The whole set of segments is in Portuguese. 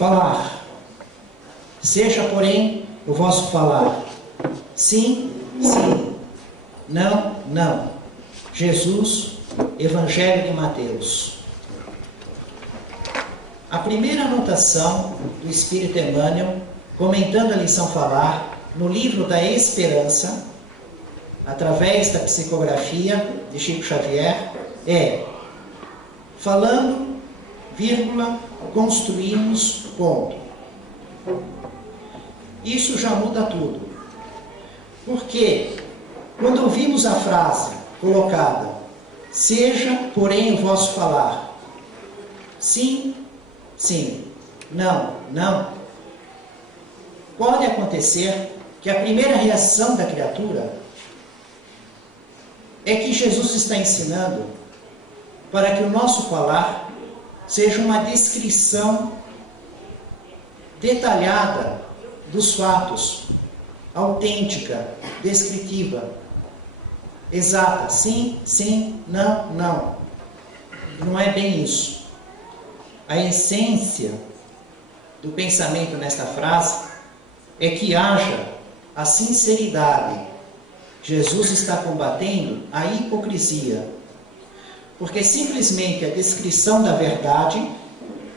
falar. Seja, porém, o vosso falar sim, sim, não, não. Jesus, Evangelho de Mateus. A primeira anotação do Espírito Emmanuel, comentando a lição falar, no livro da Esperança, através da psicografia de Chico Xavier, é: falando, vírgula, construímos, ponto. Isso já muda tudo. Porque quando ouvimos a frase colocada, seja, porém, o vosso falar sim, sim, não, não, pode acontecer que a primeira reação da criatura é que Jesus está ensinando para que o nosso falar seja uma descrição detalhada dos fatos, autêntica, descritiva, exata, sim, sim, não, não. Não é bem isso. A essência do pensamento nesta frase é que haja a sinceridade. Jesus está combatendo a hipocrisia, porque simplesmente a descrição da verdade,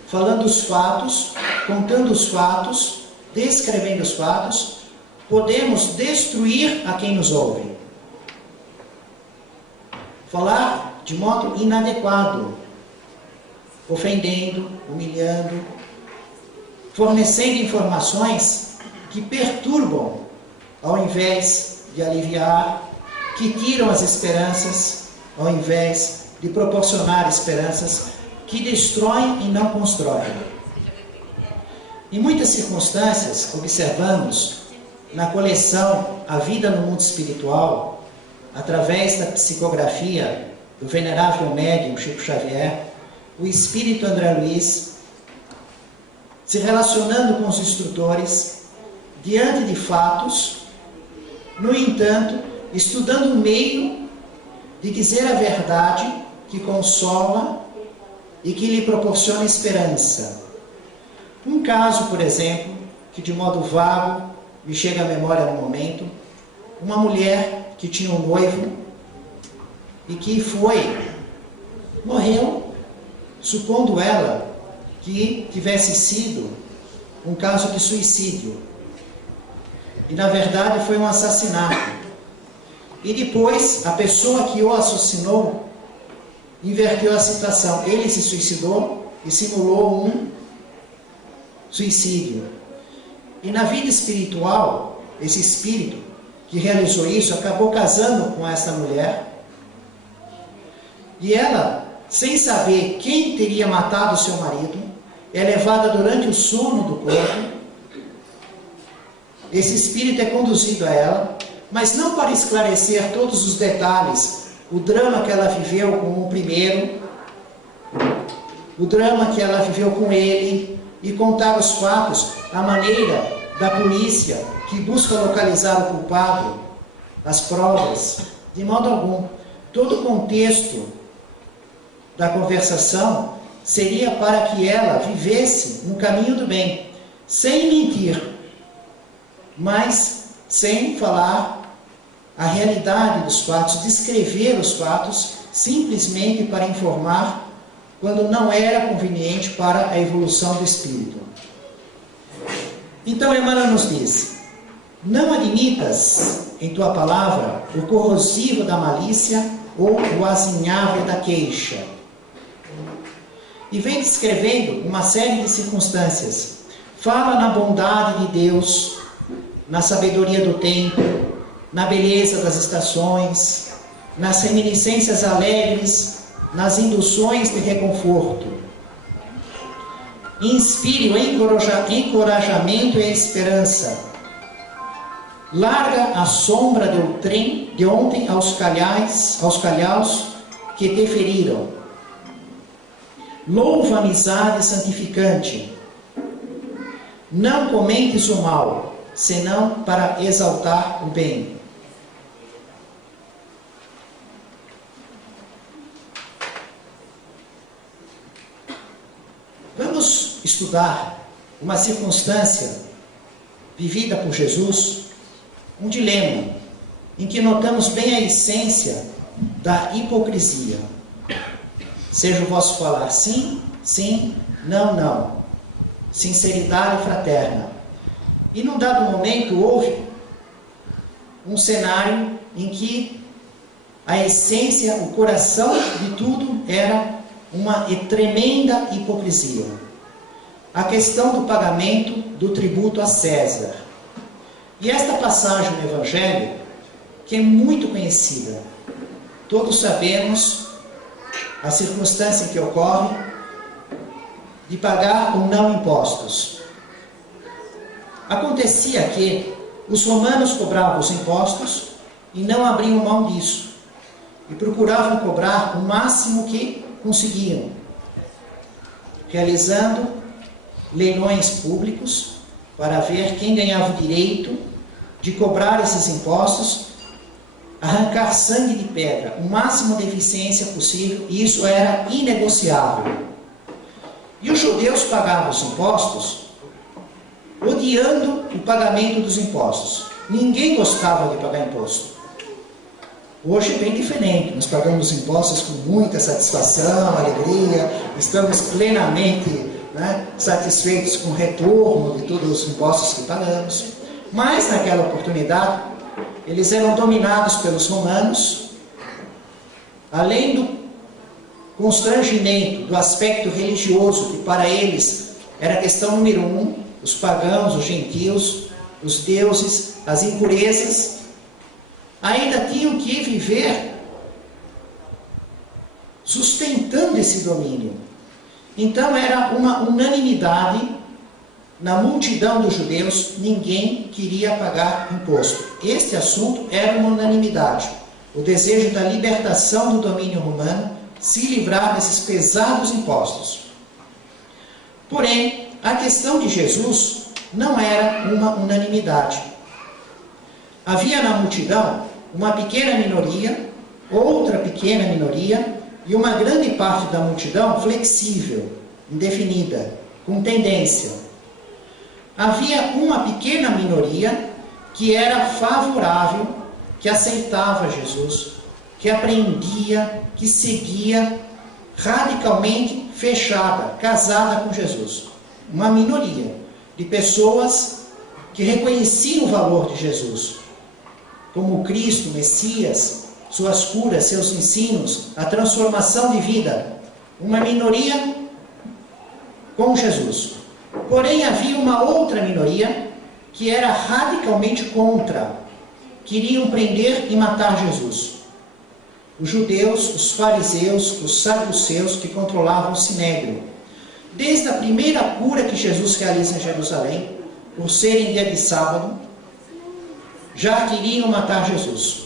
falando os fatos, contando os fatos, descrevendo os fatos, podemos destruir a quem nos ouve. Falar de modo inadequado, ofendendo, humilhando, fornecendo informações que perturbam, ao invés de aliviar, que tiram as esperanças, ao invés de proporcionar esperanças, que destroem e não constroem. Em muitas circunstâncias, observamos na coleção A Vida no Mundo Espiritual, através da psicografia do venerável médium Chico Xavier, o espírito André Luiz, se relacionando com os instrutores, diante de fatos, no entanto, estudando um meio de dizer a verdade que consola e que lhe proporciona esperança. Um caso, por exemplo, que de modo vago me chega à memória no momento, uma mulher que tinha um noivo e que morreu, supondo ela que tivesse sido um caso de suicídio. E na verdade foi um assassinato. E depois a pessoa que o assassinou inverteu a situação. Ele se suicidou e simulou um suicídio. E na vida espiritual, esse espírito que realizou isso acabou casando com essa mulher. E ela, sem saber quem teria matado o seu marido, é levada durante o sono do corpo. Esse espírito é conduzido a ela, mas não para esclarecer todos os detalhes, o drama que ela viveu com o primeiro, o drama que ela viveu com ele, e contar os fatos, a maneira da polícia que busca localizar o culpado, as provas, de modo algum. Todo o contexto da conversação seria para que ela vivesse no caminho do bem, sem mentir, mas sem falar a realidade dos fatos, descrever os fatos, simplesmente para informar quando não era conveniente para a evolução do espírito. Então Emmanuel nos diz: não admitas em tua palavra o corrosivo da malícia ou o azinhavo da queixa. E vem descrevendo uma série de circunstâncias. Fala na bondade de Deus, na sabedoria do tempo, na beleza das estações, nas reminiscências alegres, nas induções de reconforto. Inspire o encorajamento e a esperança. Larga a sombra do trem de ontem aos calhaus que te feriram. Louva a amizade santificante. Não comentes o mal, senão para exaltar o bem. Vamos estudar uma circunstância vivida por Jesus, um dilema, em que notamos bem a essência da hipocrisia. Seja o vosso falar sim, sim, não, não. Sinceridade fraterna. E num dado momento houve um cenário em que a essência, o coração de tudo era uma tremenda hipocrisia. A questão do pagamento do tributo a César. E esta passagem no Evangelho, que é muito conhecida, todos sabemos a circunstância em que ocorre de pagar ou não impostos. Acontecia que os romanos cobravam os impostos e não abriam mão disso, e procuravam cobrar o máximo que conseguiam, realizando leilões públicos para ver quem ganhava o direito de cobrar esses impostos, arrancar sangue de pedra, o máximo de eficiência possível, e isso era inegociável. E os judeus pagavam os impostos odiando o pagamento dos impostos. Ninguém gostava de pagar imposto. Hoje é bem diferente, nós pagamos impostos com muita satisfação, alegria, estamos plenamente satisfeitos com o retorno de todos os impostos que pagamos. Mas naquela oportunidade, eles eram dominados pelos romanos, além do constrangimento do aspecto religioso, que para eles era a questão número 1, os pagãos, os gentios, os deuses, as impurezas, ainda tinham que viver sustentando esse domínio. Então era uma unanimidade na multidão dos judeus, ninguém queria pagar imposto. Este assunto era uma unanimidade. O desejo da libertação do domínio romano, se livrar desses pesados impostos. Porém, a questão de Jesus não era uma unanimidade. Havia na multidão uma pequena minoria, outra pequena minoria e uma grande parte da multidão flexível, indefinida, com tendência. Havia uma pequena minoria que era favorável, que aceitava Jesus, que apreendia, que seguia, radicalmente fechada, casada com Jesus. Uma minoria de pessoas que reconheciam o valor de Jesus, como Cristo, Messias, suas curas, seus ensinos, a transformação de vida. Uma minoria com Jesus. Porém, havia uma outra minoria que era radicalmente contra. Queriam prender e matar Jesus. Os judeus, os fariseus, os saduceus que controlavam o sinédrio. Desde a primeira cura que Jesus realiza em Jerusalém, por ser em dia de sábado, já queriam matar Jesus.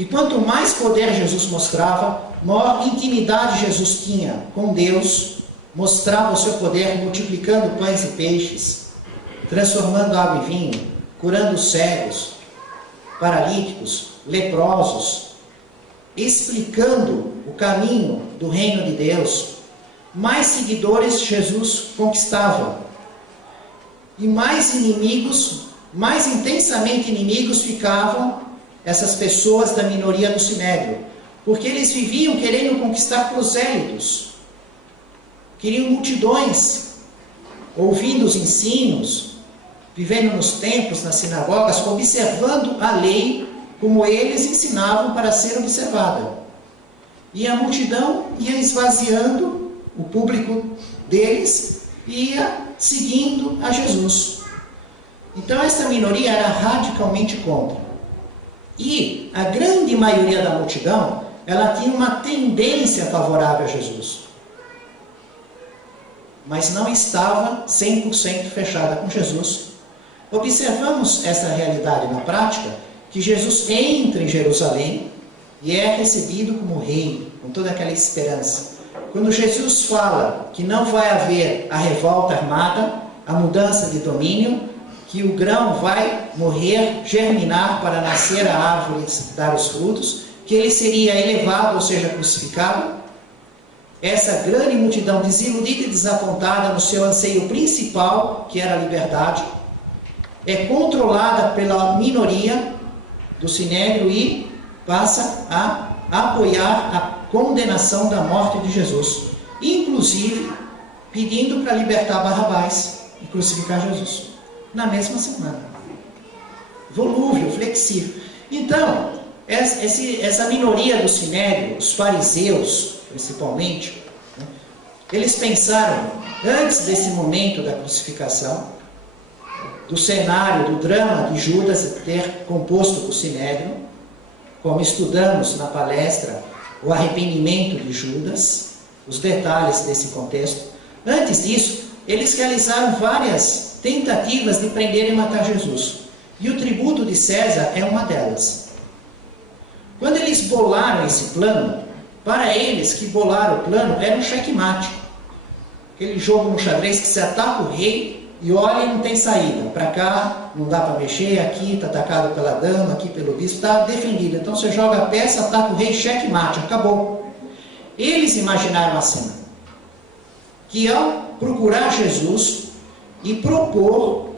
E quanto mais poder Jesus mostrava, maior intimidade Jesus tinha com Deus, mostrava o seu poder multiplicando pães e peixes, transformando água em vinho, curando cegos, paralíticos, leprosos, explicando o caminho do reino de Deus. Mais seguidores Jesus conquistava. E mais inimigos, mais intensamente inimigos ficavam essas pessoas da minoria do sinédrio, porque eles viviam querendo conquistar prosélitos, queriam multidões, ouvindo os ensinos, vivendo nos templos, nas sinagogas, observando a lei como eles ensinavam para ser observada. E a multidão ia esvaziando o público deles e ia seguindo a Jesus. Então essa minoria era radicalmente contra. E a grande maioria da multidão, ela tinha uma tendência favorável a Jesus. Mas não estava 100% fechada com Jesus. Observamos essa realidade na prática, que Jesus entra em Jerusalém e é recebido como rei, com toda aquela esperança. Quando Jesus fala que não vai haver a revolta armada, a mudança de domínio, que o grão vai morrer, germinar para nascer a árvore, dar os frutos, que ele seria elevado, ou seja, crucificado, essa grande multidão desiludida e desapontada no seu anseio principal, que era a liberdade, é controlada pela minoria do Sinédrio e passa a apoiar a condenação da morte de Jesus, inclusive pedindo para libertar Barrabás e crucificar Jesus, na mesma semana. Volúvel, flexível. Então, essa minoria do Sinédrio, os fariseus principalmente, né, eles pensaram, antes desse momento da crucificação, do cenário, do drama de Judas ter composto o Sinédrio, como estudamos na palestra, o arrependimento de Judas, os detalhes desse contexto. Antes disso, eles realizaram várias tentativas de prender e matar Jesus. E o tributo de César é uma delas. Quando eles bolaram esse plano, para eles que bolaram o plano, era um checkmate. Aquele jogo no xadrez que se ataca o rei e olha e não tem saída. Para cá não dá para mexer, aqui está atacado pela dama, aqui pelo bispo, está defendido. Então você joga a peça, ataca o rei, checkmate, acabou. Eles imaginaram a cena. Que ao procurar Jesus e propor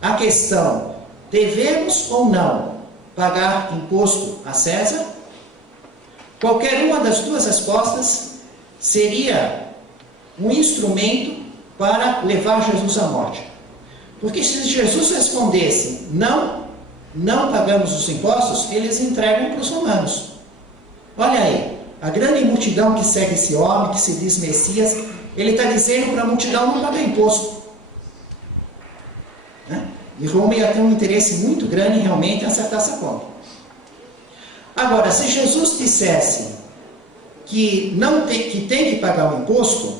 a questão, devemos ou não pagar imposto a César? Qualquer uma das duas respostas seria um instrumento para levar Jesus à morte. Porque se Jesus respondesse, não pagamos os impostos, eles entregam para os romanos. Olha aí, a grande multidão que segue esse homem, que se diz Messias, ele está dizendo para a multidão não pagar imposto. Né? E Roma ia ter um interesse muito grande realmente em acertar essa conta. Agora, se Jesus dissesse que tem que pagar o imposto,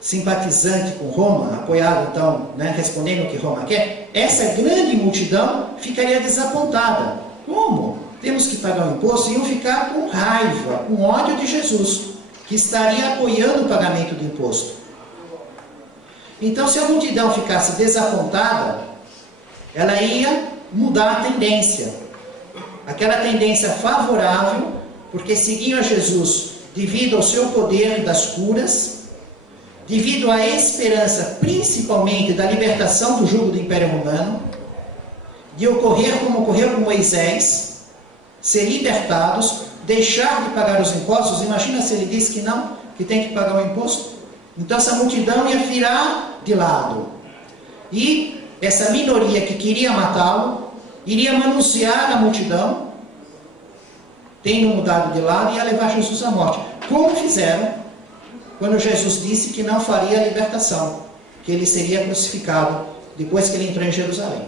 simpatizante com Roma, apoiado então, né, respondendo o que Roma quer, essa grande multidão ficaria desapontada. Como? Temos que pagar o imposto? Iam ficar com raiva, com ódio de Jesus, que estaria apoiando o pagamento do imposto. Então, se a multidão ficasse desapontada, ela ia mudar a tendência. Aquela tendência favorável, porque seguiam a Jesus devido ao seu poder das curas, devido à esperança, principalmente, da libertação do jugo do Império Romano, de ocorrer como ocorreu com Moisés, ser libertados, deixar de pagar os impostos. Imagina se ele disse que não, que tem que pagar o imposto. Então essa multidão ia virar de lado. E essa minoria que queria matá-lo, iria manusear a multidão, tendo mudado de lado, e ia levar Jesus à morte. Como fizeram quando Jesus disse que não faria a libertação, que ele seria crucificado depois que ele entrou em Jerusalém.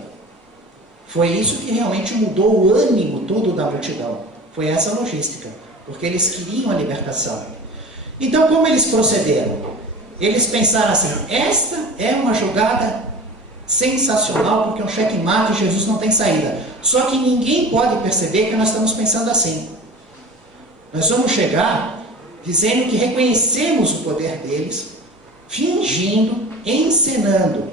Foi isso que realmente mudou o ânimo todo da multidão. Foi essa logística, porque eles queriam a libertação. Então, como eles procederam? Eles pensaram assim, esta é uma jogada sensacional, porque é um checkmate e Jesus não tem saída. Só que ninguém pode perceber que nós estamos pensando assim. Nós vamos chegar dizendo que reconhecemos o poder deles, fingindo, encenando,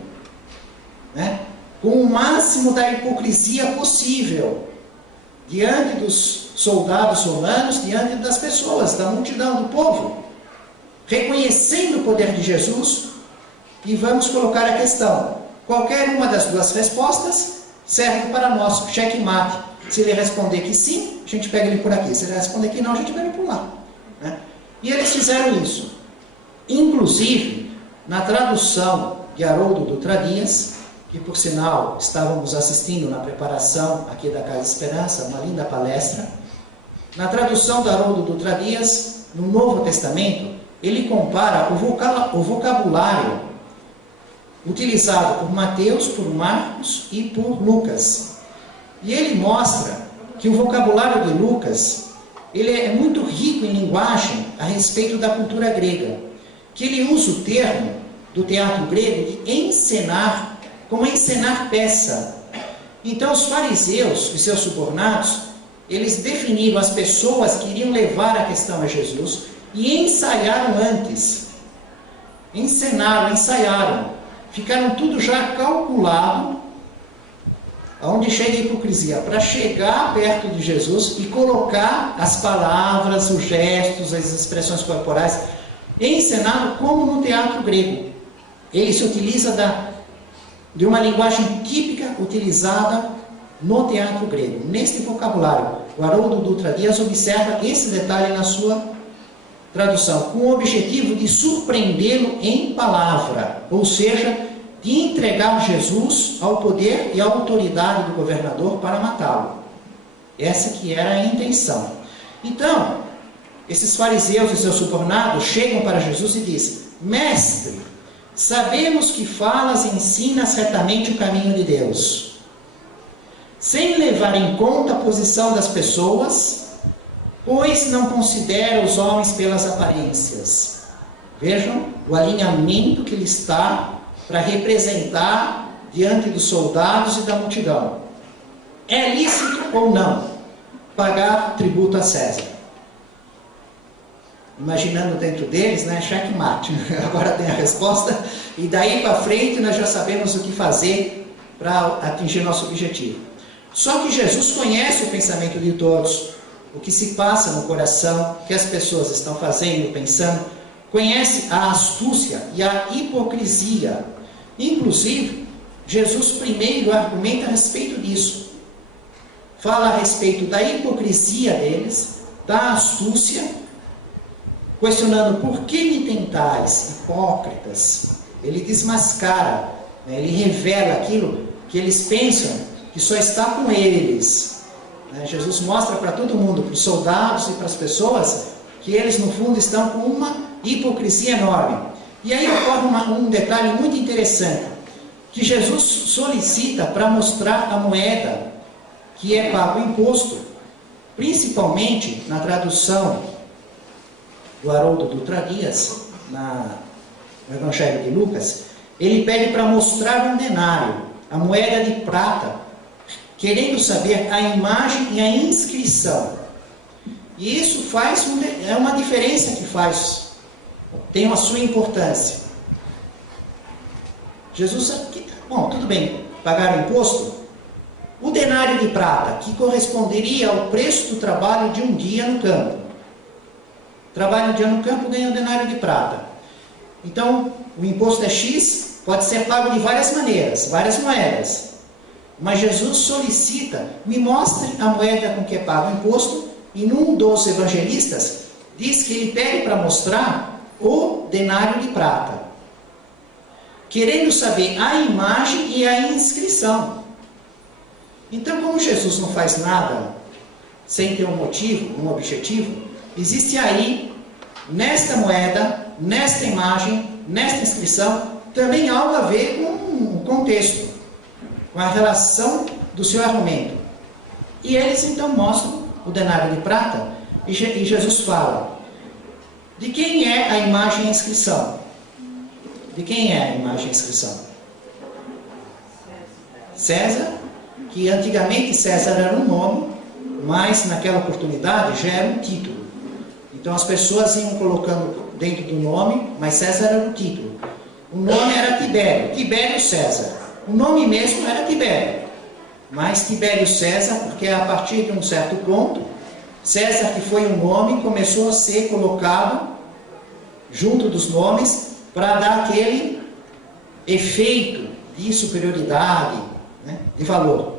né, com o máximo da hipocrisia possível, diante dos soldados romanos, diante das pessoas, da multidão, do povo, reconhecendo o poder de Jesus, e vamos colocar a questão. Qualquer uma das duas respostas serve para nós, checkmate. Se ele responder que sim, a gente pega ele por aqui. Se ele responder que não, a gente pega ele por lá. Né? E eles fizeram isso. Inclusive, na tradução de Haroldo Dutra Dias, que por sinal estávamos assistindo na preparação aqui da Casa Esperança, uma linda palestra, na tradução de Haroldo Dutra Dias, no Novo Testamento, ele compara o vocabulário utilizado por Mateus, por Marcos e por Lucas. E ele mostra que o vocabulário de Lucas ele é muito rico em linguagem a respeito da cultura grega, que ele usa o termo do teatro grego de encenar, como encenar peça. Então os fariseus e seus subornados, eles definiram as pessoas que iriam levar a questão a Jesus e ensaiaram antes. Encenaram, ensaiaram. Ficaram tudo já calculado Aonde chega a hipocrisia? Para chegar perto de Jesus e colocar as palavras, os gestos, as expressões corporais encenado como no teatro grego. Ele se utiliza de uma linguagem típica utilizada no teatro grego. Neste vocabulário, o Haroldo Dutra Dias observa esse detalhe na sua tradução, com o objetivo de surpreendê-lo em palavra, ou seja, de entregar Jesus ao poder e à autoridade do governador para matá-lo. Essa que era a intenção. Então, esses fariseus e seus subornados chegam para Jesus e dizem: Mestre, sabemos que falas e ensinas certamente o caminho de Deus, sem levar em conta a posição das pessoas, pois não considera os homens pelas aparências. Vejam o alinhamento que ele está para representar diante dos soldados e da multidão. É lícito ou não pagar tributo a César? Imaginando dentro deles, checkmate. Agora tem a resposta, e daí para frente nós já sabemos o que fazer para atingir nosso objetivo. Só que Jesus conhece o pensamento de todos, o que se passa no coração, o que as pessoas estão fazendo, pensando, conhece a astúcia e a hipocrisia. Inclusive, Jesus primeiro argumenta a respeito disso. Fala a respeito da hipocrisia deles, da astúcia, questionando: por que me tentais, hipócritas? Ele desmascara, ele revela aquilo que eles pensam que só está com eles. Jesus mostra para todo mundo, para os soldados e para as pessoas, que eles no fundo estão com uma hipocrisia enorme. E aí ocorre um detalhe muito interessante, que Jesus solicita para mostrar a moeda que é pago o imposto, principalmente na tradução do Haroldo Dutra Dias, no Evangelho de Lucas. Ele pede para mostrar um denário, a moeda de prata, querendo saber a imagem e a inscrição. E isso é uma diferença que faz, tem a sua importância. Jesus, bom, tudo bem, pagar o imposto. O denário de prata, que corresponderia ao preço do trabalho de um dia no campo. Trabalho um dia no campo, ganha um denário de prata. Então, o imposto é X, pode ser pago de várias maneiras, várias moedas. Mas Jesus solicita: me mostre a moeda com que é pago o imposto, e num dos evangelistas diz que ele pede para mostrar o denário de prata, querendo saber a imagem e a inscrição. Então, como Jesus não faz nada sem ter um motivo, um objetivo, existe aí, nesta moeda, nesta imagem, nesta inscrição, também algo a ver com o contexto, com a relação do seu argumento. E eles então mostram o denário de prata, e Jesus fala: de quem é a imagem e a inscrição? De quem é a imagem e a inscrição? César, que antigamente César era um nome, mas naquela oportunidade já era um título. Então as pessoas iam colocando dentro do nome, mas César era o título. O nome era Tibério, Tibério César. O nome mesmo era Tibério, mas Tibério César, porque a partir de um certo ponto, César, que foi um nome, começou a ser colocado junto dos nomes para dar aquele efeito de superioridade, de valor.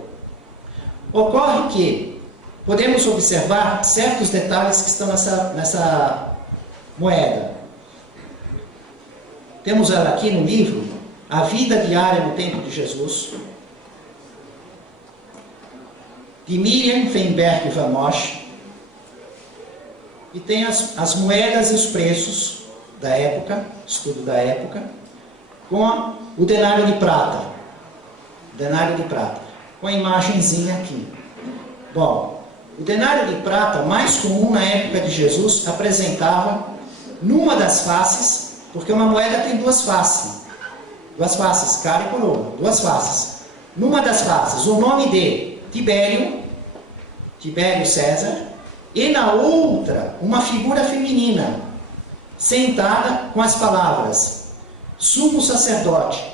Ocorre que podemos observar certos detalhes que estão nessa moeda. Temos ela aqui no livro, A Vida Diária no Tempo de Jesus, de Miriam Feinberg Vanoche, e tem as moedas e os preços da época, estudo da época, com o denário de prata, com a imagenzinha aqui. Bom, o denário de prata, mais comum na época de Jesus, apresentava numa das faces, porque uma moeda tem duas faces, cara e coroa, duas faces. Numa das faces, o nome de Tibério César, e na outra, uma figura feminina, sentada com as palavras sumo sacerdote,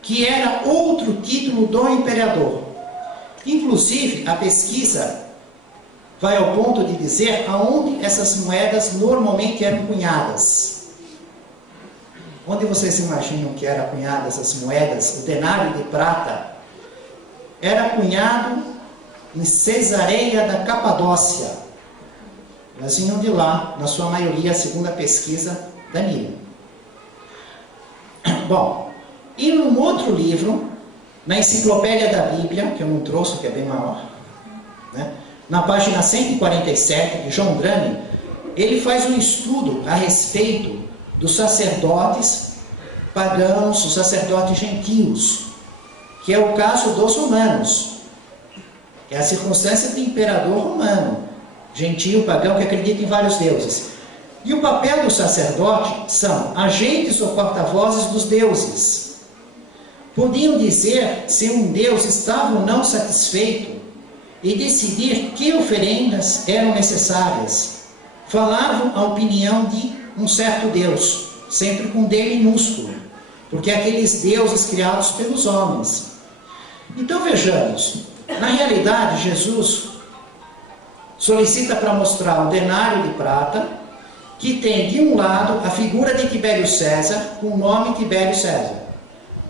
que era outro título do imperador. Inclusive, a pesquisa vai ao ponto de dizer aonde essas moedas normalmente eram cunhadas. Onde vocês imaginam que eram cunhadas as moedas? O denário de prata era cunhado em Cesareia da Capadócia. Elas vinham de lá, na sua maioria, segundo a pesquisa da Miriam. Bom, e num outro livro, na Enciclopédia da Bíblia, que eu não trouxe, que é bem maior, né? Na página 147, de John Drane, ele faz um estudo a respeito dos sacerdotes pagãos, os sacerdotes gentios, que é o caso dos romanos. É a circunstância do imperador romano, gentio, pagão, que acredita em vários deuses. E o papel do sacerdote são agentes ou porta-vozes dos deuses. Podiam dizer se um deus estava ou não satisfeito e decidir que oferendas eram necessárias. Falavam a opinião de um certo Deus, sempre com D minúsculo, porque aqueles deuses criados pelos homens. Então vejamos, na realidade Jesus solicita para mostrar o denário de prata, que tem de um lado a figura de Tibério César, com o nome Tibério César.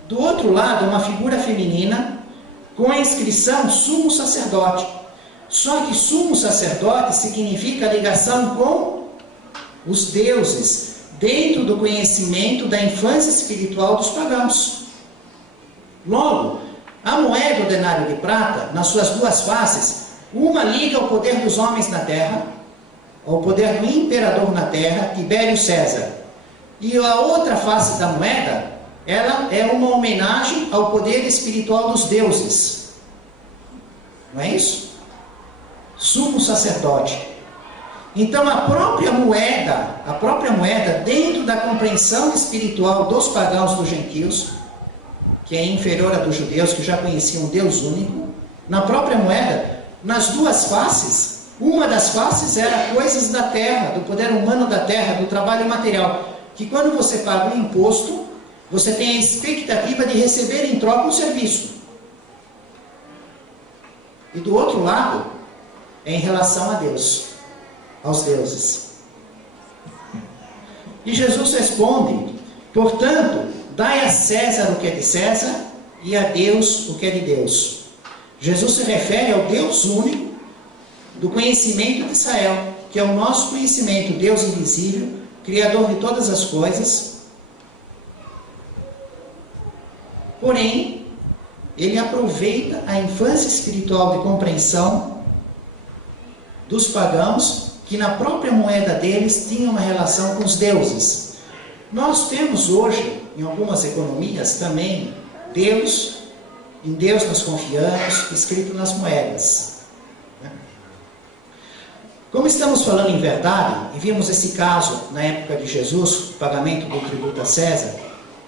Do outro lado, uma figura feminina com a inscrição sumo sacerdote. Só que sumo sacerdote significa ligação com os deuses, dentro do conhecimento da infância espiritual dos pagãos. Logo, a moeda, o denário de prata, nas suas duas faces, uma liga ao poder dos homens na terra, ao poder do imperador na terra, Tibério César. E a outra face da moeda, ela é uma homenagem ao poder espiritual dos deuses. Não é isso? Sumo sacerdote. Então a própria moeda, dentro da compreensão espiritual dos pagãos dos gentios, que é inferior à dos judeus, que já conheciam um Deus único, na própria moeda, nas duas faces, uma das faces era coisas da terra, do poder humano da terra, do trabalho material, que quando você paga o imposto, você tem a expectativa de receber em troca um serviço. E do outro lado, é em relação a Deus, aos deuses. E Jesus responde, portanto, dai a César o que é de César e a Deus o que é de Deus. Jesus se refere ao Deus único do conhecimento de Israel, que é o nosso conhecimento, Deus invisível, Criador de todas as coisas. Porém, ele aproveita a infância espiritual de compreensão dos pagãos, que na própria moeda deles tinham uma relação com os deuses. Nós temos hoje, em algumas economias, também Deus, em Deus nós confiamos, escrito nas moedas. Como estamos falando em verdade, e vimos esse caso na época de Jesus, o pagamento do tributo a César,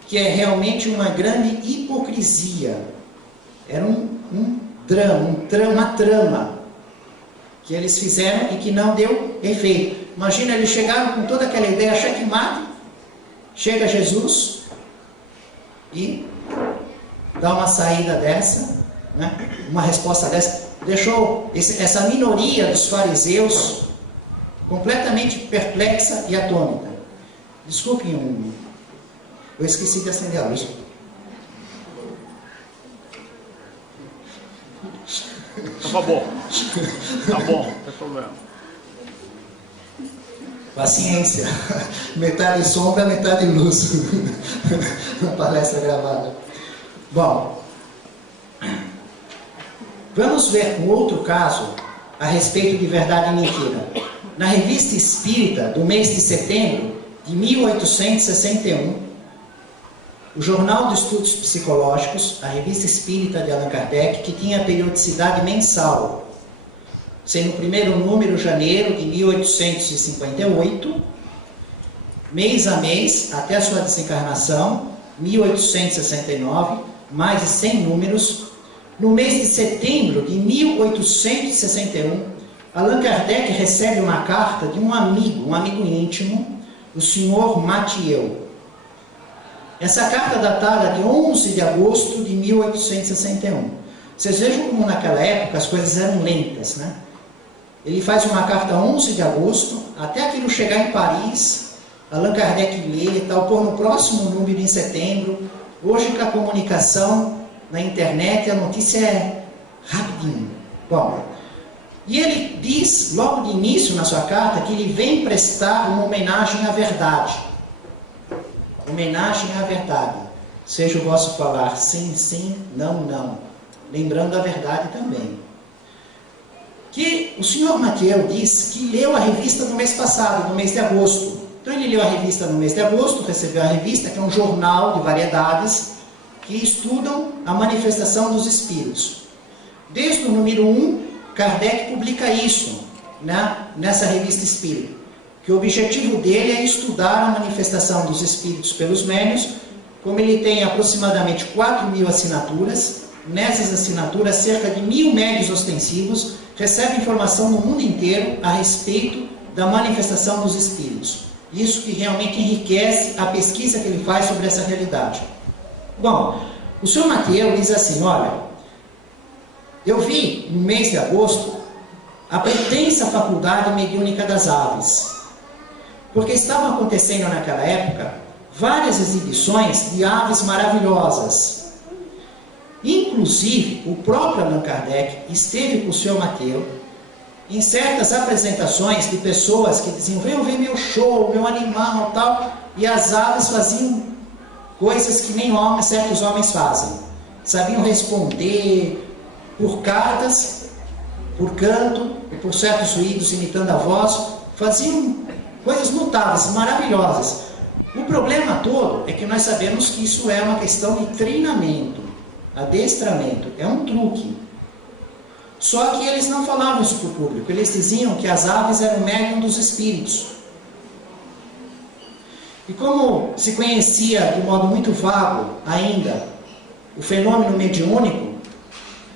que é realmente uma grande hipocrisia. Era uma trama que eles fizeram e que não deu efeito. Imagina, eles chegaram com toda aquela ideia checkmate, chega Jesus e dá uma saída dessa, né? Uma resposta dessa, deixou essa minoria dos fariseus completamente perplexa e atônita. Desculpem, eu esqueci de acender a luz. Tá bom, não tem problema. Paciência, metade sombra, metade luz. Uma palestra gravada. Bom, vamos ver um outro caso a respeito de verdade e mentira. Na Revista Espírita, do mês de setembro de 1861, o Jornal de Estudos Psicológicos, a Revista Espírita de Allan Kardec, que tinha periodicidade mensal, sendo o primeiro número janeiro de 1858, mês a mês, até a sua desencarnação, 1869, mais de 100 números. No mês de setembro de 1861, Allan Kardec recebe uma carta de um amigo íntimo, o senhor Mathieu. Essa carta datada de 11 de agosto de 1861. Vocês vejam como naquela época as coisas eram lentas, né? Ele faz uma carta 11 de agosto, até aquilo chegar em Paris, Allan Kardec lê e tal, pôr no próximo número em setembro. Hoje, com a comunicação na internet, a notícia é rapidinho. Bom, e ele diz, logo de início na sua carta, que ele vem prestar uma homenagem à verdade. Homenagem à verdade. Seja o vosso falar sim, sim, não, não. Lembrando a verdade também. Que o senhor Matiel disse que leu a revista no mês passado, no mês de agosto. Então ele leu a revista no mês de agosto, recebeu a revista, que é um jornal de variedades, que estudam a manifestação dos espíritos. Desde o número 1, Kardec publica isso, né, nessa revista espírita. Que o objetivo dele é estudar a manifestação dos espíritos pelos médiuns, como ele tem aproximadamente 4.000 assinaturas. Nessas assinaturas, cerca de 1.000 médiuns ostensivos recebem informação no mundo inteiro a respeito da manifestação dos espíritos. Isso que realmente enriquece a pesquisa que ele faz sobre essa realidade. Bom, o senhor Matiel diz assim, olha, eu vi no mês de agosto a pretensa faculdade mediúnica das aves, porque estavam acontecendo naquela época várias exibições de aves maravilhosas. Inclusive, o próprio Allan Kardec esteve com o senhor Matiel em certas apresentações de pessoas que diziam, venham ver meu show, meu animal, tal, e as aves faziam coisas que nem homens, certos homens fazem. Sabiam responder por cartas, por canto, e por certos ruídos imitando a voz, faziam coisas notáveis, maravilhosas. O problema todo é que nós sabemos que isso é uma questão de treinamento, adestramento, é um truque. Só que eles não falavam isso para o público, eles diziam que as aves eram médium dos espíritos. E como se conhecia de modo muito vago ainda o fenômeno mediúnico,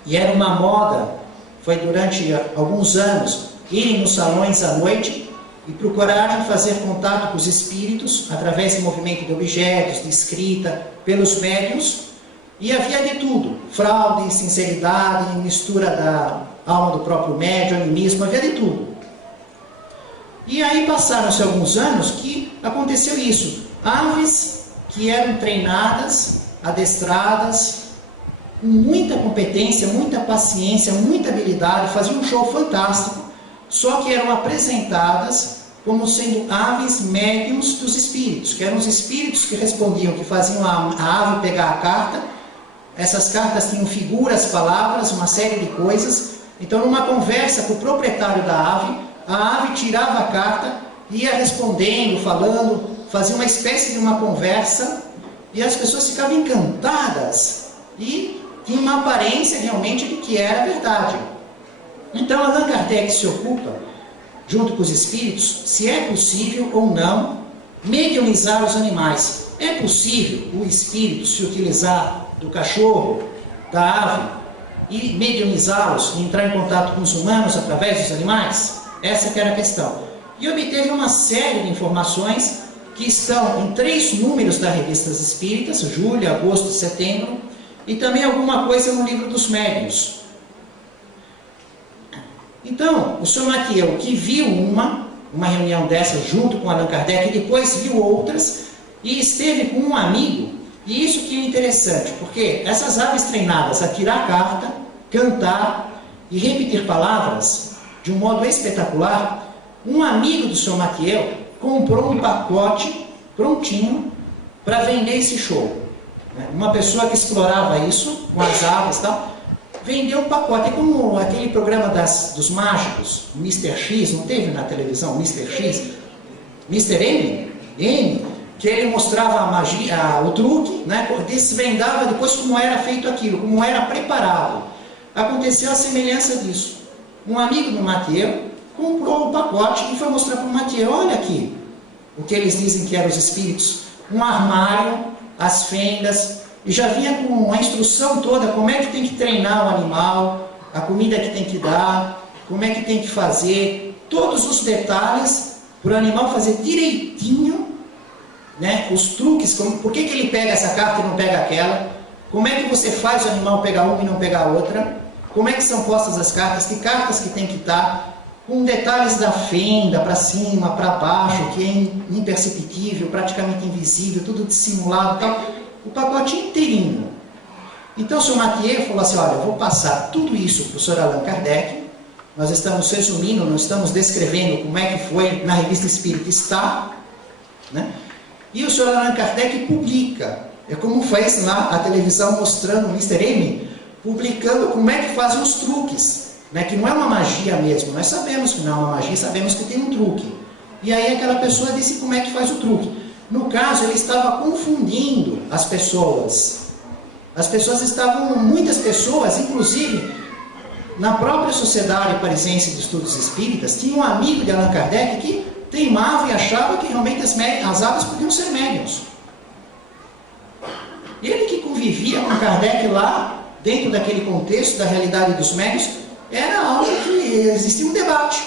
e era uma moda, foi durante alguns anos, irem nos salões à noite e procurarem fazer contato com os espíritos através de movimento de objetos, de escrita, pelos médiuns. E havia de tudo, fraude, sinceridade, mistura da alma do próprio médium, animismo, havia de tudo. E aí passaram-se alguns anos que aconteceu isso. Aves que eram treinadas, adestradas, com muita competência, muita paciência, muita habilidade, faziam um show fantástico, só que eram apresentadas como sendo aves médiums dos espíritos, que eram os espíritos que respondiam, que faziam a ave pegar a carta. Essas cartas tinham figuras, palavras, uma série de coisas. Então, numa conversa com o proprietário da ave, a ave tirava a carta, ia respondendo, falando, fazia uma espécie de uma conversa, e as pessoas ficavam encantadas e tinham uma aparência realmente de que era verdade. Então, Allan Kardec se ocupa, junto com os espíritos, se é possível ou não mediunizar os animais. É possível o espírito se utilizar do cachorro, da ave, e mediunizá-los, e entrar em contato com os humanos através dos animais? Essa que era a questão. E obteve uma série de informações que estão em 3 números da Revista dos Espíritas, julho, agosto e setembro, e também alguma coisa no Livro dos Médiuns. Então, o senhor Matiel, que viu uma reunião dessa junto com Allan Kardec, e depois viu outras, e esteve com um amigo. E isso que é interessante, porque essas aves treinadas a tirar carta, cantar e repetir palavras de um modo espetacular, um amigo do Sr. Matiel comprou um pacote prontinho para vender esse show. Uma pessoa que explorava isso com as aves e tal, vendeu um pacote. É como aquele programa dos mágicos, Mr. X, não teve na televisão Mr. X? Mr. M? Que ele mostrava a magia, o truque, né? Desvendava depois como era feito aquilo, como era preparado. Aconteceu a semelhança disso. Um amigo do Matiel comprou o pacote e foi mostrar para o Matiel, olha aqui, o que eles dizem que eram os espíritos, um armário, as fendas, e já vinha com a instrução toda, como é que tem que treinar o animal, a comida que tem que dar, como é que tem que fazer, todos os detalhes para o animal fazer direitinho, né, os truques, por que ele pega essa carta e não pega aquela, Como é que você faz o animal pegar uma e não pegar a outra? Como é que são postas as cartas? Que cartas que tem que estar? Com detalhes da fenda, para cima, para baixo, que é imperceptível, praticamente invisível, tudo dissimulado e tal. O pacote inteirinho. Então o Sr. Mathieu falou assim, olha, eu vou passar tudo isso para o Sr. Allan Kardec. Nós estamos resumindo, não estamos descrevendo como é que foi na Revista Espírita está, né? E o Sr. Allan Kardec publica. É como fez lá a televisão mostrando o Mr. M, publicando como é que fazem os truques, né? Que não é uma magia mesmo. Nós sabemos que não é uma magia, sabemos que tem um truque. E aí aquela pessoa disse como é que faz o truque. No caso, ele estava confundindo as pessoas. As pessoas estavam, muitas pessoas, inclusive, na própria Sociedade Parisiense de Estudos Espíritas, tinha um amigo de Allan Kardec que teimava e achava que realmente as aves podiam ser médiuns. Ele que convivia com Kardec lá, dentro daquele contexto da realidade dos médiuns, era algo que existia um debate.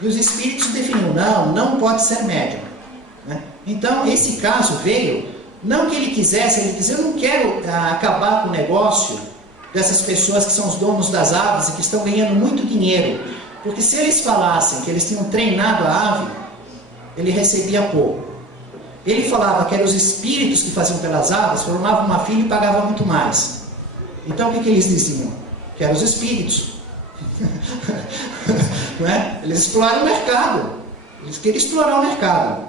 E os espíritos definiam, não pode ser médium, né? Então, esse caso veio, não que ele quisesse, ele dizia, eu não quero acabar com o negócio dessas pessoas que são os donos das aves e que estão ganhando muito dinheiro. Porque se eles falassem que eles tinham treinado a ave, ele recebia pouco. Ele falava que eram os espíritos que faziam pelas aves, formavam uma filha e pagavam muito mais. Então o que eles diziam? Que eram os espíritos. Não é? Eles exploraram o mercado. Eles queriam explorar o mercado.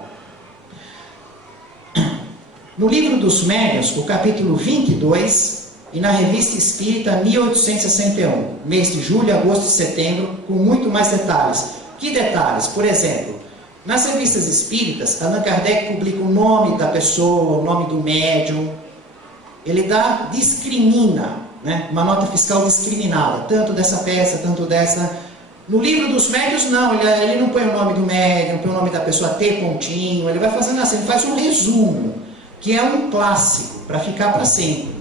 No livro dos Médiuns, o capítulo 22, e na Revista Espírita 1861, mês de julho, agosto e setembro, com muito mais detalhes. Que detalhes? Por exemplo, nas revistas espíritas, Allan Kardec publica o nome da pessoa, o nome do médium. Ele discrimina, né? Uma nota fiscal discriminada, tanto dessa peça, tanto dessa. No livro dos médiuns, não, ele não põe o nome do médium, põe o nome da pessoa T pontinho, ele vai fazendo assim, ele faz um resumo, que é um clássico, para ficar para sempre.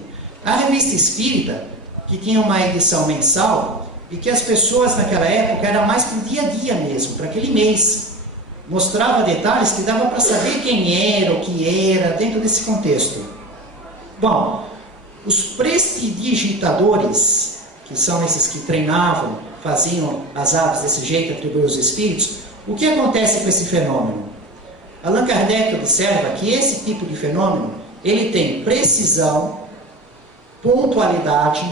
A Revista Espírita, que tinha uma edição mensal, e que as pessoas naquela época era mais para o dia a dia mesmo, para aquele mês. Mostrava detalhes que dava para saber quem era, o que era, dentro desse contexto. Bom, os prestidigitadores, que são esses que treinavam, faziam as aves desse jeito, atribuíam os espíritos, o que acontece com esse fenômeno? Allan Kardec observa que esse tipo de fenômeno, ele tem precisão, pontualidade,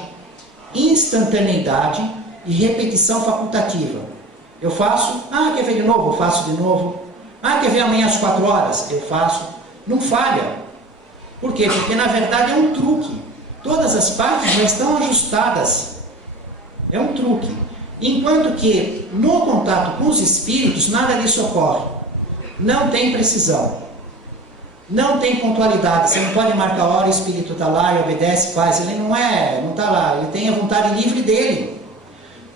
instantaneidade e repetição facultativa. Eu faço, quer ver de novo? Eu faço de novo. Quer ver amanhã às 4 horas? Eu faço. Não falha. Por quê? Porque na verdade é um truque. Todas as partes já estão ajustadas. É um truque. Enquanto que no contato com os espíritos, nada disso ocorre. Não tem precisão. Não tem pontualidade. Você não pode marcar a hora, o espírito está lá e obedece, faz. Ele não está lá. Ele tem a vontade livre dele.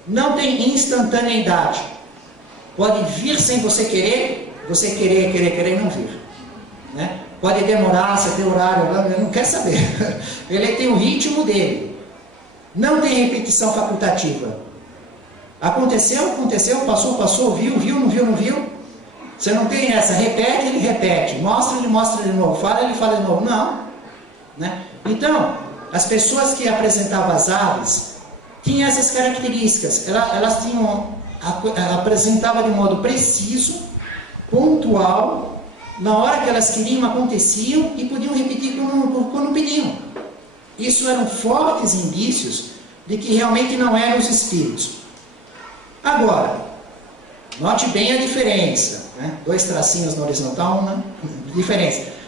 Não tem instantaneidade. Pode vir sem você querer e não vir, né? Pode demorar, você tem horário, ele não quer saber. Ele tem o ritmo dele. Não tem repetição facultativa. Aconteceu, passou, viu, não viu. Você não tem essa, repete, ele repete, mostra, ele mostra de novo, fala, ele fala de novo. Não, né? Então, as pessoas que apresentavam as aves tinham essas características. Elas apresentavam de modo preciso, pontual, na hora que elas queriam, aconteciam e podiam repetir quando pediam. Isso eram fortes indícios de que realmente não eram os espíritos. Agora, note bem a diferença, né? 2 tracinhos na horizontal, né? Diferença.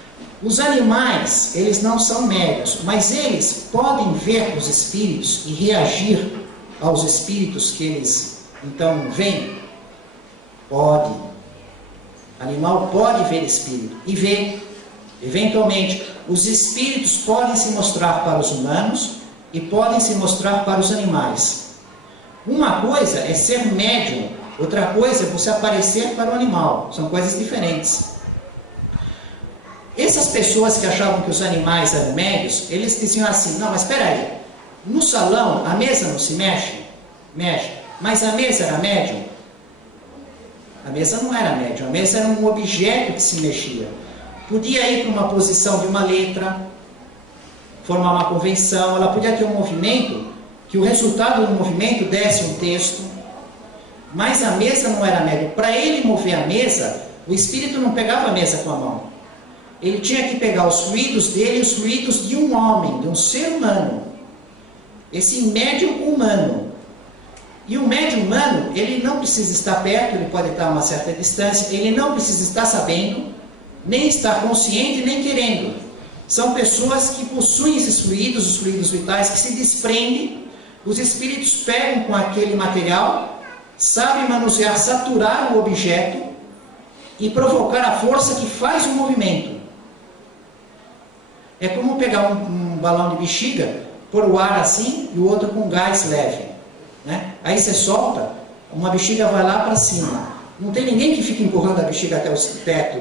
Os animais, eles não são médiuns, mas eles podem ver os espíritos e reagir aos espíritos que eles, então, veem? Pode. Animal pode ver espírito e vê. Eventualmente, os espíritos podem se mostrar para os humanos e podem se mostrar para os animais. Uma coisa é ser médium, outra coisa é você aparecer para o animal. São coisas diferentes. Essas pessoas que achavam que os animais eram médios, eles diziam assim, não, mas espera aí, no salão a mesa não se mexe? Mexe. Mas a mesa era médium? A mesa não era médium, a mesa era um objeto que se mexia. podia ir para uma posição de uma letra, formar uma convenção, ela podia ter um movimento, que o resultado do movimento desse um texto, mas a mesa não era médium. Para ele mover a mesa, o espírito não pegava a mesa com a mão. Ele tinha que pegar os fluidos dele e os fluidos de um homem, de um ser humano. Esse médium humano. E o médium humano, ele não precisa estar perto, ele pode estar a uma certa distância, ele não precisa estar sabendo, nem estar consciente, nem querendo. São pessoas que possuem esses fluidos, os fluidos vitais, que se desprendem, os espíritos pegam com aquele material, sabem manusear, saturar o objeto e provocar a força que faz o movimento. É como pegar um balão de bexiga, pôr o ar assim e o outro com gás leve, né? Aí você solta, uma bexiga vai lá para cima. Não tem ninguém que fica empurrando a bexiga até o teto.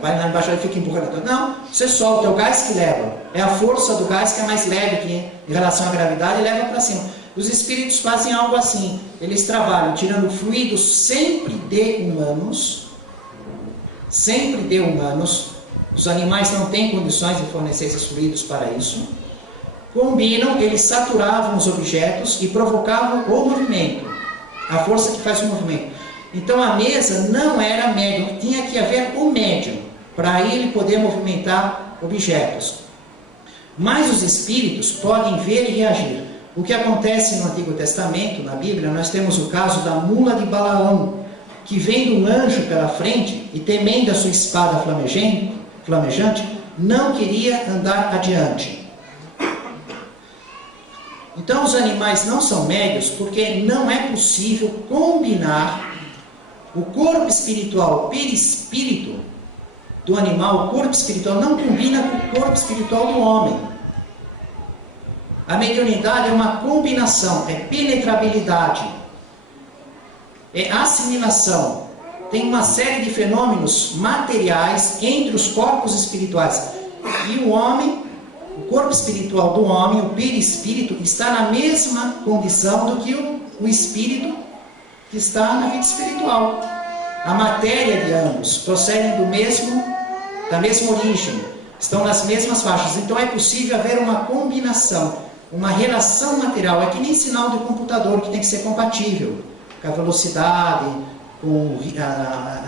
Vai lá embaixo e fica empurrando. Não, você solta, é o gás que leva. É a força do gás que é mais leve que em relação à gravidade e leva para cima. Os espíritos fazem algo assim. Eles trabalham tirando fluidos sempre de humanos. Sempre de humanos. Os animais não têm condições de fornecer esses fluidos para isso. Combinam, eles saturavam os objetos e provocavam o movimento. A força que faz o movimento. Então a mesa não era médium, tinha que haver o médium, para ele poder movimentar objetos. Mas os espíritos podem ver e reagir. O que acontece no Antigo Testamento, na Bíblia, nós temos o caso da mula de Balaão, que vendo um anjo pela frente e temendo a sua espada flamejante, não queria andar adiante. Então os animais não são médios porque não é possível combinar o corpo espiritual, o perispírito do animal. O corpo espiritual não combina com o corpo espiritual do homem. A mediunidade é uma combinação, é penetrabilidade, é assimilação. Tem uma série de fenômenos materiais entre os corpos espirituais. E o homem, o corpo espiritual do homem, o perispírito, está na mesma condição do que o espírito que está na vida espiritual. A matéria de ambos procedem da mesma origem, estão nas mesmas faixas. Então é possível haver uma combinação, uma relação material. É que nem sinal de computador, que tem que ser compatível com a velocidade, com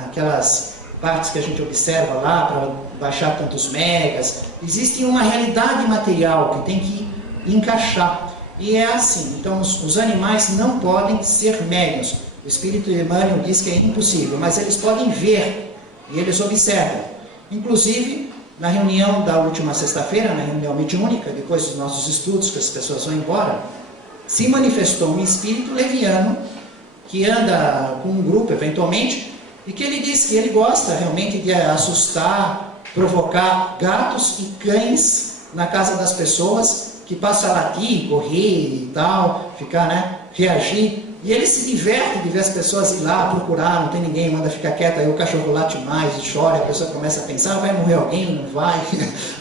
aquelas partes que a gente observa lá para baixar tantos megas. Existe uma realidade material que tem que encaixar. E é assim. Então os animais não podem ser médiuns. O espírito de Emmanuel diz que é impossível, mas eles podem ver e eles observam. Inclusive, na reunião da última sexta-feira, na reunião mediúnica, depois dos nossos estudos, que as pessoas vão embora, se manifestou um espírito leviano que anda com um grupo, eventualmente, e que ele diz que ele gosta realmente de assustar, provocar gatos e cães na casa das pessoas, que passa a latir, correr e tal, ficar, reagir. E ele se diverte de ver as pessoas ir lá procurar, não tem ninguém, manda ficar quieto, aí o cachorro late mais e chora, a pessoa começa a pensar, vai morrer alguém, não vai,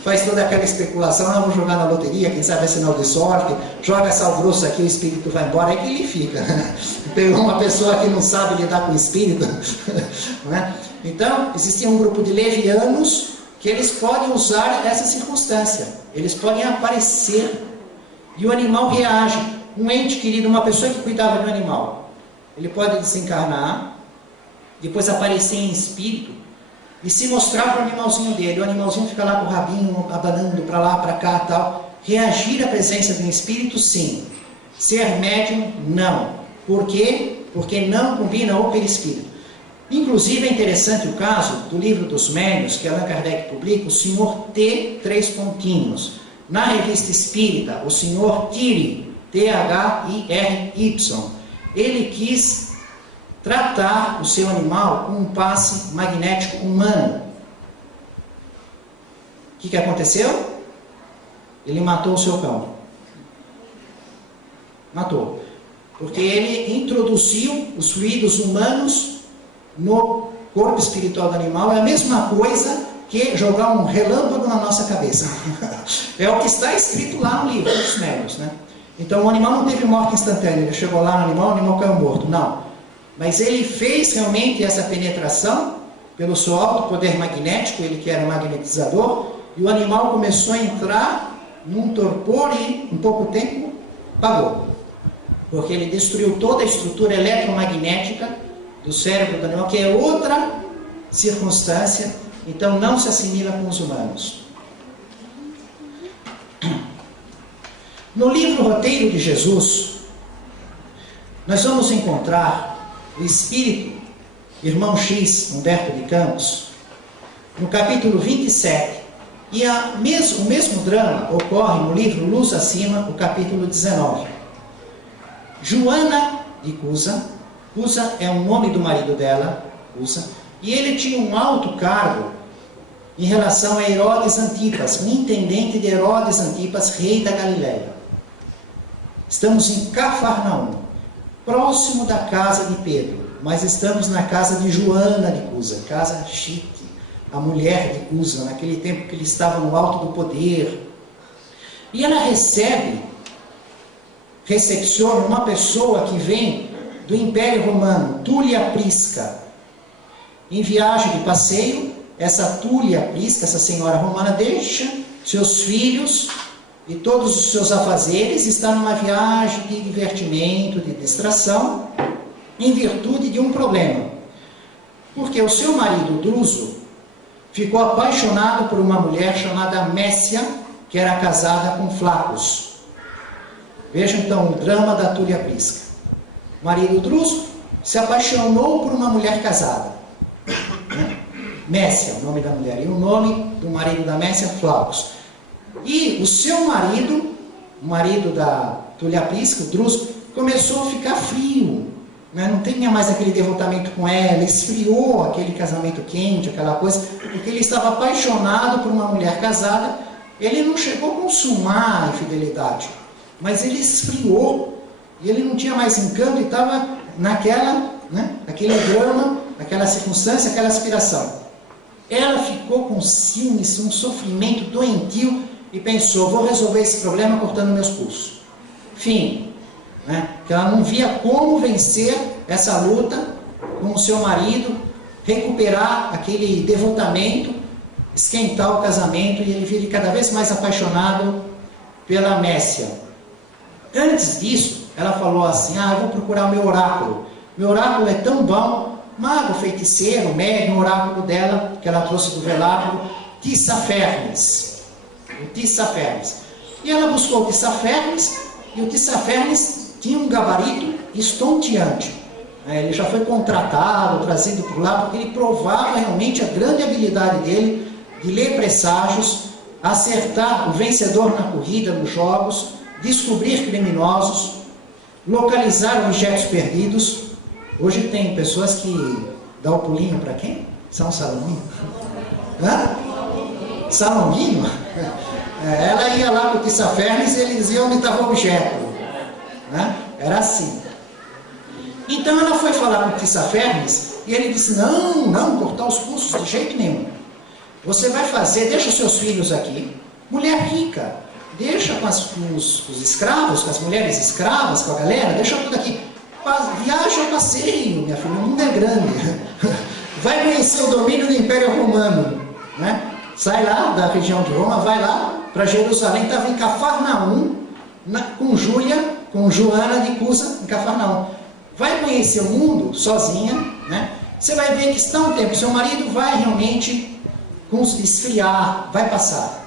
faz toda aquela especulação, vamos jogar na loteria, quem sabe é sinal de sorte, joga sal grosso aqui, o espírito vai embora, aí que ele fica. Pegou uma pessoa que não sabe lidar com o espírito. Então, existia um grupo de levianos que eles podem usar essa circunstância, eles podem aparecer e o animal reage. Um ente querido, uma pessoa que cuidava de um animal, ele pode desencarnar, depois aparecer em espírito e se mostrar para o animalzinho dele. O animalzinho fica lá com o rabinho abanando para lá, para cá, tal. Reagir à presença de um espírito, sim. Ser médium, não. Por quê? Porque não combina o perispírito. Inclusive é interessante o caso do livro dos médiuns que Allan Kardec publica, o senhor T. Na revista Espírita, o senhor Thierry, T-H-I-R-Y, ele quis tratar o seu animal com um passe magnético humano. O que aconteceu? Ele matou o seu cão. Matou. Porque ele introduziu os fluidos humanos no corpo espiritual do animal. É a mesma coisa que jogar um relâmpago na nossa cabeça. É o que está escrito lá no livro dos médiuns, Então o animal não teve morte instantânea, ele chegou lá no animal, o animal caiu morto, não. Mas ele fez realmente essa penetração pelo seu alto poder magnético, ele que era magnetizador, e o animal começou a entrar num torpor e em pouco tempo pagou. Porque ele destruiu toda a estrutura eletromagnética do cérebro do animal, que é outra circunstância, então não se assimila com os humanos. No livro Roteiro de Jesus, nós vamos encontrar o espírito, irmão X, Humberto de Campos, no capítulo 27, e o mesmo drama ocorre no livro Luz Acima, o capítulo 19. Joana de Cusa é o nome do marido dela, Cusa, e ele tinha um alto cargo em relação a Herodes Antipas, um intendente de Herodes Antipas, rei da Galileia. Estamos em Cafarnaum, próximo da casa de Pedro, mas estamos na casa de Joana de Cusa, casa chique, a mulher de Cusa, naquele tempo que ele estava no alto do poder. E ela recepciona uma pessoa que vem do Império Romano, Túlia Prisca. Em viagem de passeio, essa Túlia Prisca, essa senhora romana, deixa seus filhos e todos os seus afazeres, está numa viagem de divertimento, de distração, em virtude de um problema. Porque o seu marido, Druso, ficou apaixonado por uma mulher chamada Messia, que era casada com Flacos. Veja então o drama da Túlia Prisca. O marido Druso se apaixonou por uma mulher casada. Messia, o nome da mulher, e o nome do marido da Messia, Flacos. E o seu marido, o marido da Túlia Prisca, o Druso, começou a ficar frio, né? Não tinha mais aquele devotamento com ela, esfriou aquele casamento quente, aquela coisa, porque ele estava apaixonado por uma mulher casada. Ele não chegou a consumar a infidelidade, mas ele esfriou, e ele não tinha mais encanto, e estava naquela, né, aquele drama, aquela circunstância, aquela aspiração. Ela ficou com ciúmes, um sofrimento doentio, e pensou, vou resolver esse problema cortando meus pulsos. Fim. Né? Que ela não via como vencer essa luta com o seu marido, recuperar aquele devotamento, esquentar o casamento, e ele vira cada vez mais apaixonado pela Messia. Antes disso, ela falou assim, eu vou procurar o meu oráculo. Meu oráculo é tão bom, mago, feiticeiro, médium, o oráculo dela, que ela trouxe do veláculo, Tissafernes. O Tissafernes. E ela buscou o Tissafernes, e o Tissafernes tinha um gabarito estonteante. Ele já foi contratado, trazido por lá, porque ele provava realmente a grande habilidade dele de ler presságios, acertar o vencedor na corrida, nos jogos, descobrir criminosos, localizar objetos perdidos. Hoje tem pessoas que dão o pulinho para quem? São Salomão? Salomão? Ela ia lá com o Tissafernes e ele dizia onde estava o objeto. Era assim. Então ela foi falar com o Tissafernes e ele disse, não, cortar os pulsos de jeito nenhum. Você vai fazer, deixa os seus filhos aqui, mulher rica, deixa com os escravos, com as mulheres escravas, com a galera, deixa tudo aqui. Viaja a passeio, minha filha, o mundo é grande. Vai conhecer o domínio do Império Romano, né? Sai lá da região de Roma, vai lá para Jerusalém, estava em Cafarnaum, com Júlia, com Joana de Cusa, em Cafarnaum. Vai conhecer o mundo sozinha, né? Você vai ver que está um tempo, seu marido vai realmente esfriar, vai passar.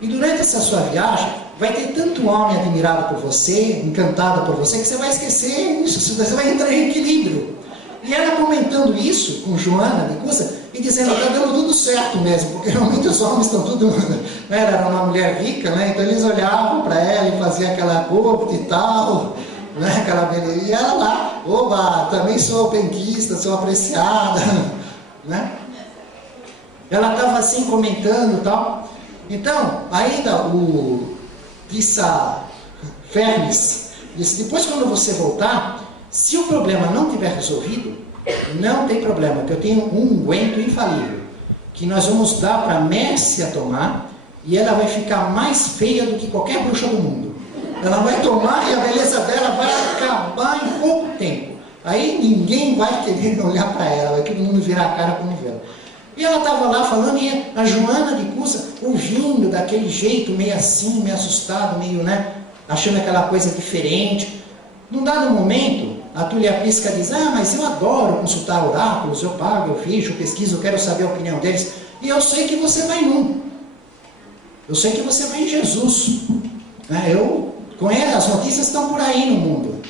E durante essa sua viagem, vai ter tanto homem admirado por você, encantado por você, que você vai esquecer isso, você vai entrar em equilíbrio. E ela comentando isso com Joana de Cusa, e dizendo, está dando tudo certo mesmo, porque realmente os homens estão tudo, né, era uma mulher rica, né, então eles olhavam para ela e faziam aquela corte e tal, né, aquela beleza, e ela lá, oba, também sou penquista, sou apreciada, né, ela estava assim comentando e tal. Então, ainda o Tissafernes disse, depois quando você voltar, se o problema não tiver resolvido, não tem problema, porque eu tenho um unguento infalível, que nós vamos dar para a Messia tomar, e ela vai ficar mais feia do que qualquer bruxa do mundo. Ela vai tomar e a beleza dela vai acabar em pouco tempo. Aí ninguém vai querer olhar para ela, vai todo mundo virar a cara para não ver ela. E ela estava lá falando, e a Joana de Cusa, ouvindo daquele jeito, meio assim, meio assustado, meio, achando aquela coisa diferente. Num dado momento, a Túlia Prisca diz, mas eu adoro consultar oráculos, eu pago, eu vejo, eu pesquiso, eu quero saber a opinião deles. E eu sei que você vai num. Eu sei que você vai em Jesus. Eu conheço, as notícias estão por aí no mundo.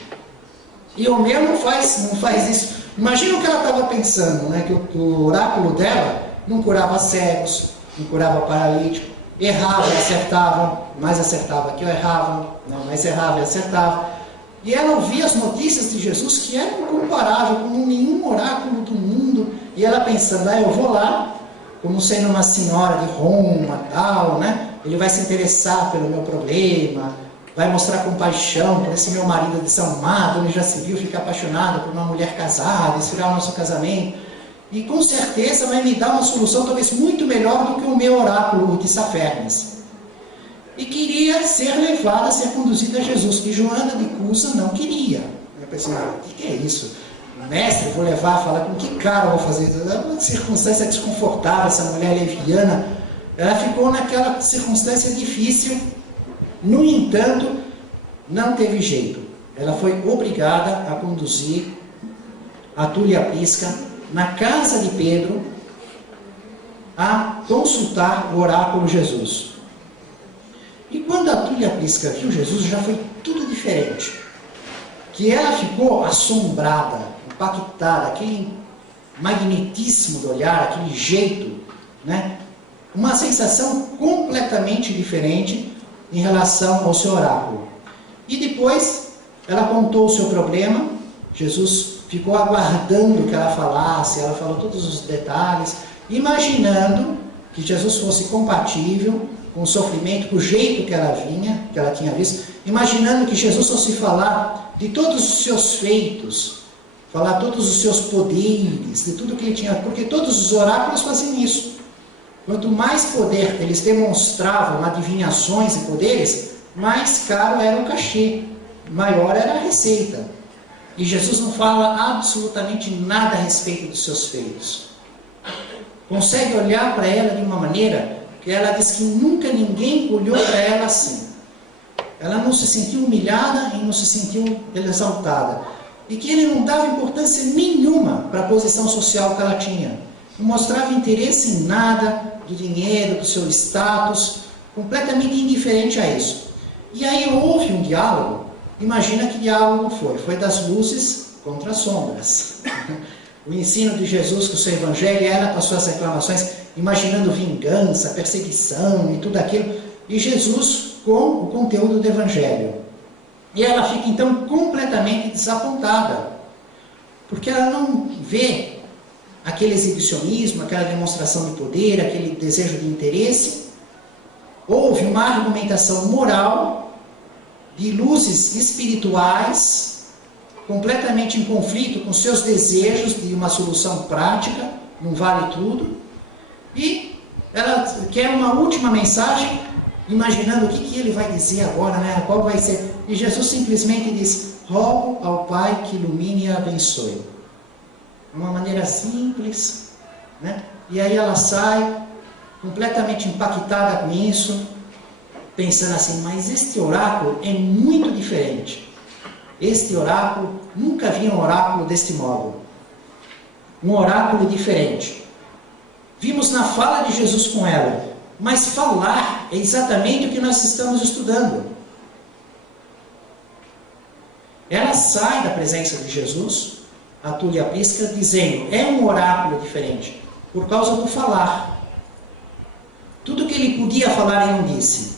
E o meu não faz isso. Imagina o que ela estava pensando, que o oráculo dela não curava cegos, não curava paralítico, errava e acertava, mais acertava que eu errava, mais errava e acertava. E ela ouvia as notícias de Jesus que eram incomparáveis com nenhum oráculo do mundo. E ela pensando, eu vou lá, como sendo uma senhora de Roma, tal, ele vai se interessar pelo meu problema, vai mostrar compaixão por esse meu marido desalmado, ele já se viu ficar apaixonado por uma mulher casada, esfriar o nosso casamento, e com certeza vai me dar uma solução talvez muito melhor do que o meu oráculo de Safernes. E queria ser levada, ser conduzida a Jesus, que Joana de Cusa não queria. Eu pensei, o que é isso? Mestre, vou levar, falar com que cara eu vou fazer isso? É uma circunstância desconfortável, essa mulher leviana. Ela ficou naquela circunstância difícil. No entanto, não teve jeito. Ela foi obrigada a conduzir a Túlia Prisca na casa de Pedro a consultar o oráculo Jesus. E quando a Túlia Prisca viu Jesus, já foi tudo diferente. Que ela ficou assombrada, impactada, aquele magnetismo do olhar, aquele jeito, uma sensação completamente diferente em relação ao seu oráculo. E depois ela contou o seu problema, Jesus ficou aguardando que ela falasse, ela falou todos os detalhes, imaginando que Jesus fosse compatível com o sofrimento, com o jeito que ela vinha, que ela tinha visto, imaginando que Jesus fosse falar de todos os seus feitos, falar todos os seus poderes, de tudo que ele tinha, porque todos os oráculos faziam isso. Quanto mais poder eles demonstravam, adivinhações e poderes, mais caro era o cachê, maior era a receita. E Jesus não fala absolutamente nada a respeito dos seus feitos. Consegue olhar para ela de uma maneira que ela diz que nunca ninguém olhou para ela assim. Ela não se sentiu humilhada e não se sentiu exaltada. E que ele não dava importância nenhuma para a posição social que ela tinha. Não mostrava interesse em nada do dinheiro, do seu status, completamente indiferente a isso. E aí houve um diálogo. Imagina que diálogo foi. Foi das luzes contra as sombras. O ensino de Jesus com o seu evangelho, ela com as suas reclamações, imaginando vingança, perseguição e tudo aquilo, e Jesus com o conteúdo do evangelho. E ela fica então completamente desapontada, porque ela não vê aquele exibicionismo, aquela demonstração de poder, aquele desejo de interesse. Houve uma argumentação moral de luzes espirituais completamente em conflito com seus desejos de uma solução prática, não vale tudo. E ela quer uma última mensagem, imaginando o que ele vai dizer agora, qual vai ser. E Jesus simplesmente diz: rogo ao Pai que ilumine e abençoe. De uma maneira simples, E aí ela sai completamente impactada com isso, pensando assim, mas este oráculo é muito diferente. Este oráculo, nunca vi um oráculo deste modo. Um oráculo diferente. Vimos na fala de Jesus com ela, mas falar é exatamente o que nós estamos estudando. Ela sai da presença de Jesus, a Túlia Prisca, dizendo, é um oráculo diferente, por causa do falar. Tudo que ele podia falar, ele não disse.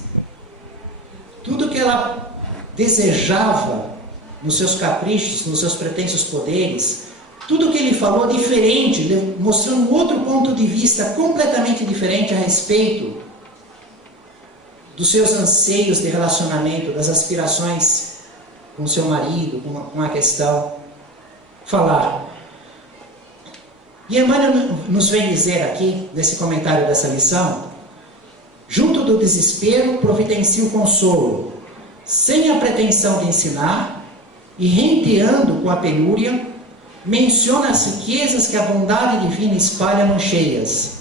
Tudo que ela desejava, nos seus caprichos, nos seus pretensos poderes, tudo que ele falou diferente, mostrando um outro ponto de vista completamente diferente a respeito dos seus anseios de relacionamento, das aspirações com seu marido, com a questão falar. E Emmanuel nos vem dizer aqui, nesse comentário dessa lição, junto do desespero providencia o consolo, sem a pretensão de ensinar, e renteando com a penúria, menciona as riquezas que a bondade divina espalha mãos cheias,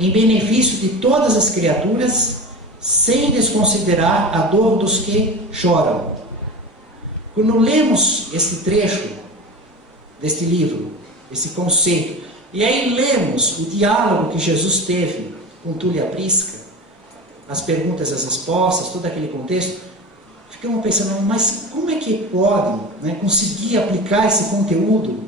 em benefício de todas as criaturas, sem desconsiderar a dor dos que choram. Quando lemos esse trecho deste livro, esse conceito, e aí lemos o diálogo que Jesus teve com Túlia Prisca, as perguntas e as respostas, todo aquele contexto, ficamos pensando, mas como é que pode, né, conseguir aplicar esse conteúdo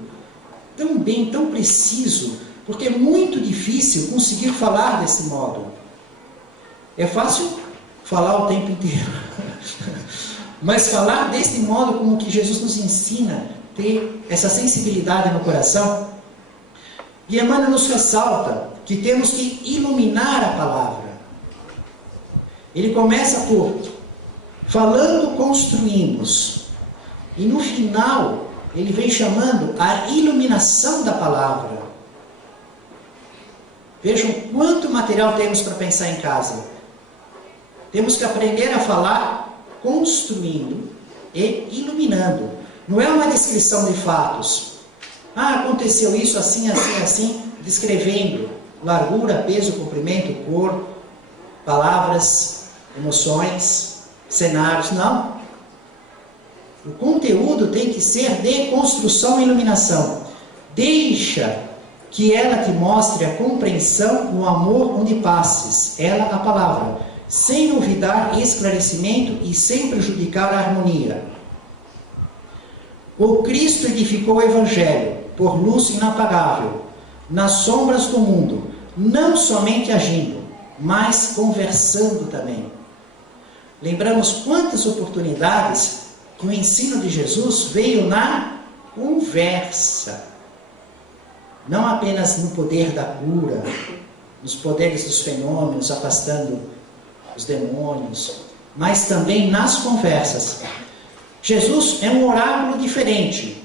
tão bem, tão preciso? Porque é muito difícil conseguir falar desse modo. É fácil falar o tempo inteiro, mas falar desse modo como que Jesus nos ensina, ter essa sensibilidade no coração. E Emmanuel nos ressalta que temos que iluminar a palavra. Ele começa por falando, construímos, e no final ele vem chamando a iluminação da palavra. Vejam quanto material temos para pensar em casa. Temos que aprender a falar construindo e iluminando. Não é uma descrição de fatos. Aconteceu isso assim, assim, assim, descrevendo largura, peso, comprimento, cor, palavras, emoções, cenários. Não. O conteúdo tem que ser de construção e iluminação. Deixa que ela te mostre a compreensão no amor onde passes, ela a palavra, sem olvidar esclarecimento e sem prejudicar a harmonia. O Cristo edificou o Evangelho por luz inapagável, nas sombras do mundo, não somente agindo, mas conversando também. Lembramos quantas oportunidades que o ensino de Jesus veio na conversa. Não apenas no poder da cura, nos poderes dos fenômenos, afastando os demônios, mas também nas conversas. Jesus é um oráculo diferente.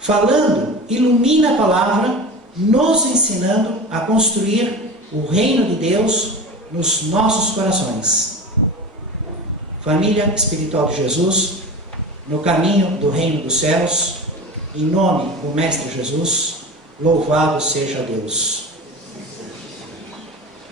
Falando, ilumina a palavra, nos ensinando a construir o reino de Deus nos nossos corações. Família espiritual de Jesus, no caminho do reino dos céus, em nome do Mestre Jesus, louvado seja Deus.